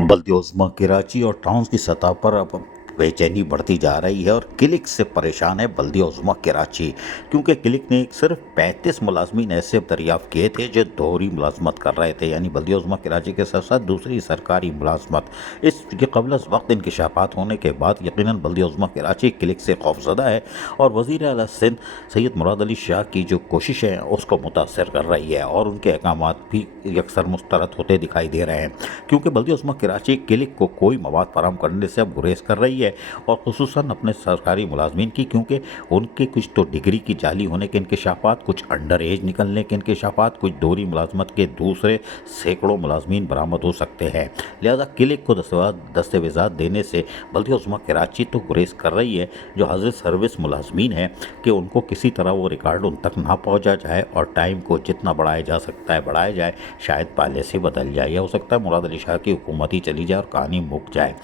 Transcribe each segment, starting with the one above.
बल्दियोज़मा कराची और टाउन्स की सतह पर अब बेचैनी बढ़ती जा रही है और क्लिक से परेशान है बल्दियोज़मा कराची, क्योंकि क्लिक ने सिर्फ 35 मुलाजमीन ऐसे दरियाफ्त किए थे जो दोहरी मुलाजमत कर रहे थे, यानी बल्दियोज़मा कराची के साथ साथ दूसरी सरकारी मुलाजमत। इसके कबल वक्त इंकशाफात होने के बाद यकीनन बल्दियोज़मा कराची क्लिक से खौफजदा है और वज़ीर आला सिंध सैयद मुराद अली शाह की जो कोशिशें हैं उसको मुतासर कर रही है और उनके अहकामात भी अक्सर मुस्तरद होते दिखाई दे रहे हैं, क्योंकि बल्दियोज़मा कराची क्लिक को कोई मवाद फराहम करने से अब गुरेज कर रही है और खुसूसन अपने सरकारी मुलाजमीन की, क्योंकि उनके कुछ तो डिग्री की जाली होने के इंकशाफात, कुछ अंडर एज निकलने के इंकशाफात, कुछ दोहरी मुलाजमत के दूसरे सैकड़ों मुलाजमीन बरामद हो सकते हैं। लिहाजा क्लिक को दस्तावेजात देने से बल्दियोज़मा कराची तो गुरेज कर रही है जो हाजिर सर्विस मुलाजमीन हैं कि उनको किसी तरह वो रिकॉर्ड उन तक ना पहुँचा जाए और टाइम को जितना बढ़ाया जा सकता है बढ़ाया जाए, शायद पॉलिसी बदल जाए या हो सकता है मुराद अली शाह की हुकूमत ही चली जाए और कहानी मुक जाए।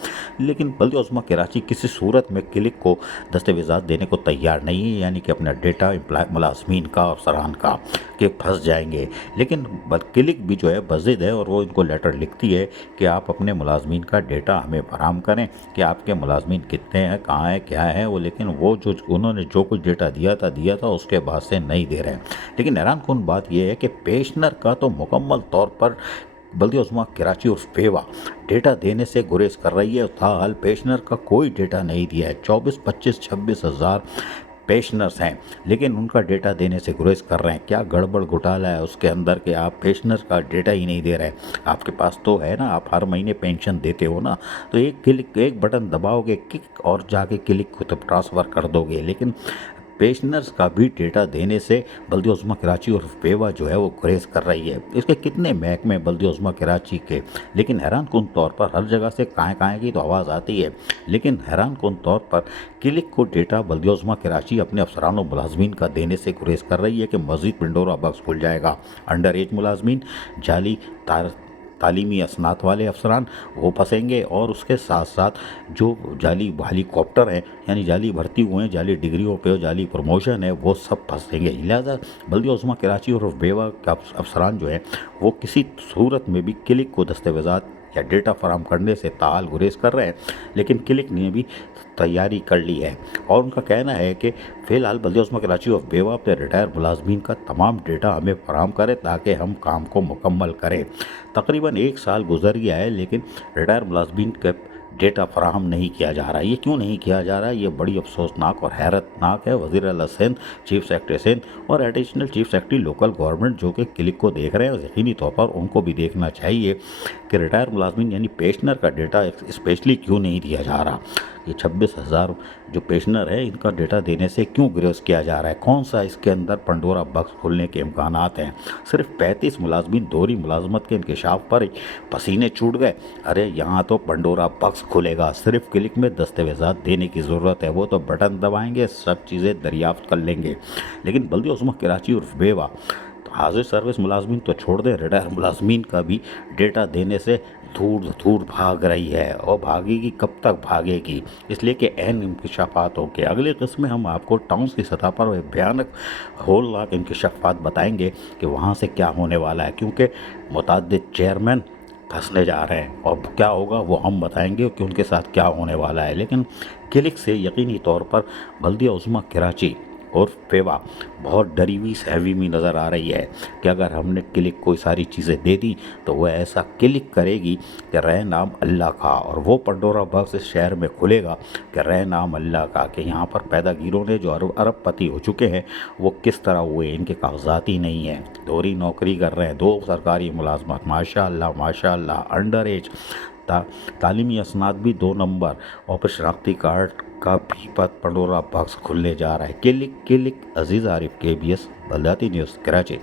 लेकिन बल्दियोज़मा कराची किसी सूरत में क्लिक को दस्तावेजात देने को तैयार नहीं है, यानी कि अपना डेटा मुलाजमीन का और सराहन का कि फंस जाएंगे। लेकिन क्लिक भी जो है बज़िद है और वो इनको लेटर लिखती है कि आप अपने मुलाजमीन का डेटा हमें फराहम करें कि आपके मुलाजमीन कितने हैं, कहाँ हैं, क्या है वो, लेकिन वो जो उन्होंने जो कुछ डेटा दिया था उसके बाद से नहीं दे रहे हैं। लेकिन हैरान कुन बात यह है कि पेशनर का तो मुकम्मल तौर पर बल्दियोज़मा कराची और फेवा डेटा देने से गुरेज कर रही है। हाल पेशनर का कोई डेटा नहीं दिया है। 24, 25, 26 हज़ार पेशनर्स हैं, लेकिन उनका डेटा देने से गुरेज कर रहे हैं। क्या गड़बड़ घोटाला है उसके अंदर कि आप पेशनर का डेटा ही नहीं दे रहे? आपके पास तो है ना, आप हर महीने पेंशन देते हो ना, तो एक बटन दबाओगे किक और जाके क्लिक को तो ट्रांसफ़र कर दोगे। लेकिन पेशनर्स का भी डेटा देने से बल्दियोज़मा कराची और फेवा जो है वो गुरेज कर रही है। इसके कितने महकमे बल्दियोज़मा कराची के, लेकिन हैरान कुन तौर पर हर जगह से काएँ की तो आवाज़ आती है, लेकिन हैरान कुन तौर पर क्लिक को डेटा बल्दियोज़मा कराची अपने अफसरान और मुलाजमीन का देने से गुरेज कर रही है कि मज़ीद पिंडोरा बक्स खुल जाएगा। अंडर एज मुलाजमीन, जाली तालीमी असनात वाले अफसरान वो फंसेंगे और उसके साथ साथ जो जाली हेलीकॉप्टर हैं, यानी जाली भर्ती हुए हैं, जाली डिग्रियों पे जाली प्रमोशन है, वो सब फंसेंगे। लिहाजा बल्दियोज़मा कराची और बेवा के अफसरान जो हैं वो किसी सूरत में भी क्लिक को दस्तावेजात या डेटा फराहम करने से ताल गुरेज कर रहे हैं, लेकिन क्लिक ने भी तैयारी कर ली है और उनका कहना है कि फ़िलहाल बल्दियोज़मा कराची और बेवा अपने रिटायर मुलाजमीन का तमाम डेटा हमें फराहम करें ताकि हम काम को मुकम्मल करें। तकरीबन 1 साल गुजर गया है, लेकिन रिटायर मुलाजमीन के डेटा फराहम नहीं किया जा रहा है। ये क्यों नहीं किया जा रहा है, ये बड़ी अफसोसनाक और हैरतनाक है। वज़ीर आला सिंध, चीफ सेक्रेटरी सिंध और additional chief secretary local government जो कि क्लिक को देख रहे हैं, यकीनी तौर पर उनको भी देखना चाहिए कि रिटायर मुलाजमीन यानी पेशनर का डेटा स्पेशली क्यों नहीं दिया जा रहा। ये 26 हज़ार जो पेशनर है इनका डेटा देने से क्यों गुरेज किया जा रहा है? कौन सा इसके अंदर पंडोरा बक्स खुलने के इम्कानात हैं? सिर्फ 35 मुलाजमीन दोहरी मुलाजमत के इंकशाफ पर ही पसीने छूट गए। अरे यहाँ तो पंडोरा बक्स खुलेगा, सिर्फ क्लिक में दस्तावेजात देने की ज़रूरत है। वो तो बटन दबाएंगे, सब चीज़ें दरियाफ्त कर लेंगे। लेकिन बल्दियोज़मा कराची और बेवा तो हाजिर सर्विस मुलाजमीन तो छोड़ दें, रिटायर मुलाजमीन का भी डेटा देने से दूर भाग रही है और भागेगी, कब तक भागेगी? इसलिए कि अहम इंकशाफातों के अगले किस्म में हम आपको टाउन्स की सतह पर भयानक होलनाक इंकशाफात बताएंगे कि वहाँ से क्या होने वाला है, क्योंकि मुतअद्दिद चेयरमैन फंसने जा रहे हैं और क्या होगा वो हम बताएंगे कि उनके साथ क्या होने वाला है। लेकिन क्लिक से यकीनी तौर पर बल्दियोज़मा कराची और फेवा बहुत डरी हुई सहमी में नज़र आ रही है कि अगर हमने क्लिक कोई सारी चीज़ें दे दी तो वह ऐसा क्लिक करेगी कि रह नाम अल्लाह का, और वो पंडोरा बक्स इस शहर में खुलेगा कि रह नाम अल्लाह का, कि यहाँ पर पैदागीरों ने जो अरबपति हो चुके हैं वो किस तरह हुए, इनके कागजात ही नहीं है, दोहरी नौकरी कर रहे हैं, 2 सरकारी मुलाजमत, माशाअल्लाह, अंडर एज तालीमी असनाद भी 2 नंबर और फिर शनाख्ती कार्ड का भी पंडोरा बक्स खुलने जा रहा है। क्लिक अजीज़ आरिफ, KBS बल्दियाती न्यूज़ कराची।